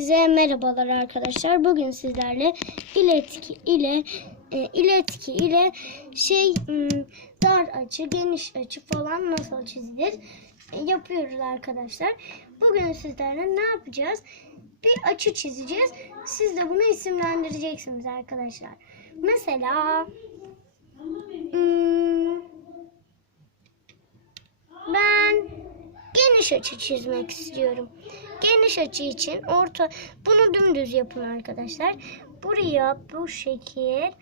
Hepinize merhabalar arkadaşlar. Bugün sizlerle iletki ile e, iletki ile şey hmm, dar açı, geniş açı falan nasıl çizilir e, yapıyoruz arkadaşlar. Bugün sizlerle ne yapacağız? Bir açı çizeceğiz. Siz de bunu isimlendireceksiniz arkadaşlar. Mesela hmm, ben açı çizmek istiyorum. Geniş açı için orta bunu dümdüz yapın arkadaşlar. Buraya bu şekil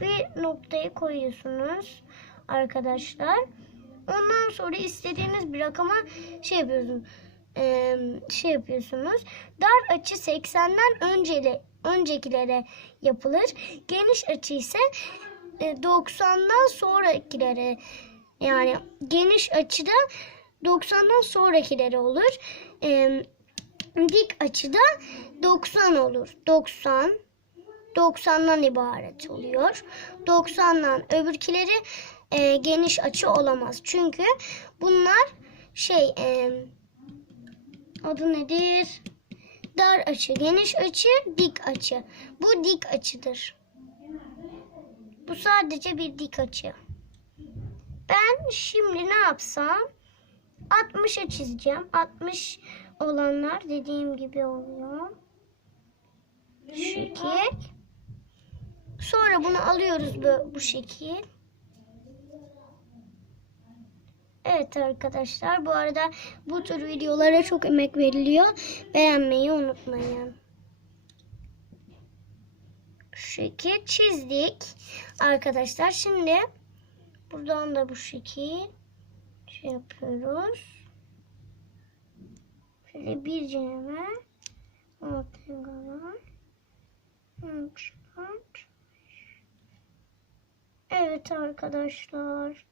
bir noktayı koyuyorsunuz arkadaşlar. Ondan sonra istediğiniz bir rakama şey yapıyorsunuz. şey yapıyorsunuz. Dar açı 80'den önceli öncekilere yapılır. Geniş açı ise e, 90'dan sonrakilere yani geniş açıda 90'dan sonrakilere olur. Ee, dik açıda 90 olur. 90 90'dan ibaret oluyor. 90'dan öbürkileri e, geniş açı olamaz. Çünkü bunlar şey e, adı nedir? Dar açı, geniş açı, dik açı. Bu dik açıdır. Bu sadece bir dik açı. Ben şimdi ne yapsam 60'a çizeceğim. 60 olanlar dediğim gibi oluyor. Şu şekil. Sonra bunu alıyoruz bu, bu şekil. Evet arkadaşlar bu arada bu tür videolara çok emek veriliyor. Beğenmeyi unutmayın. Şu şekil çizdik arkadaşlar. Şimdi buradan da bu şekil şey yapıyoruz. Şöyle bir cime ortaya kalan. Evet arkadaşlar.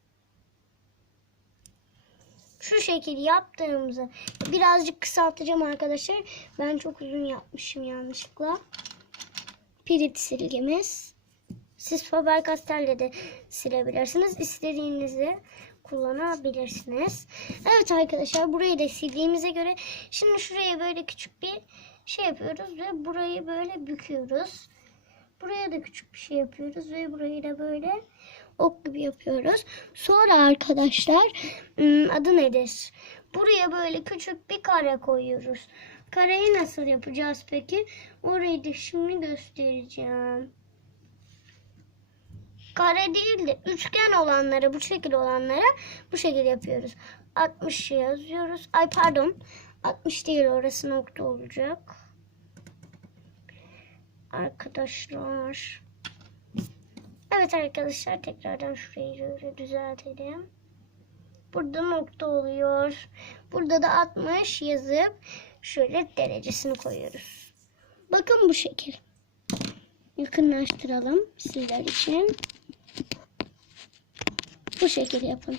Şu şekil yaptığımızı birazcık kısaltacağım arkadaşlar. Ben çok uzun yapmışım yanlışlıkla. Pirit silgimiz. Siz Faber-Castell'le de silebilirsiniz. İstediğinizi kullanabilirsiniz. Evet arkadaşlar burayı da sildiğimize göre şimdi şuraya böyle küçük bir şey yapıyoruz ve burayı böyle büküyoruz. Buraya da küçük bir şey yapıyoruz ve burayı da böyle ok gibi yapıyoruz. Sonra arkadaşlar ım, adı nedir? Buraya böyle küçük bir kare koyuyoruz. Kareyi nasıl yapacağız peki? Orayı da şimdi göstereceğim. Kare değil de üçgen olanlara bu şekil olanlara bu şekil yapıyoruz. 60 yazıyoruz. Ay pardon. 60 değil orası nokta olacak. Arkadaşlar. Evet arkadaşlar tekrardan şurayı şöyle düzeltelim. Burada nokta oluyor. Burada da 60 yazıp şöyle derecesini koyuyoruz. Bakın bu şekil. Yakınlaştıralım sizler için. Bu şekil yapın.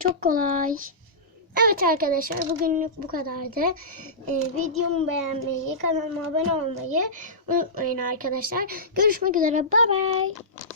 Çok kolay. Evet arkadaşlar bugünlük bu kadardı. Ee, videomu beğenmeyi, kanalıma abone olmayı unutmayın arkadaşlar. Görüşmek üzere. Bay bay.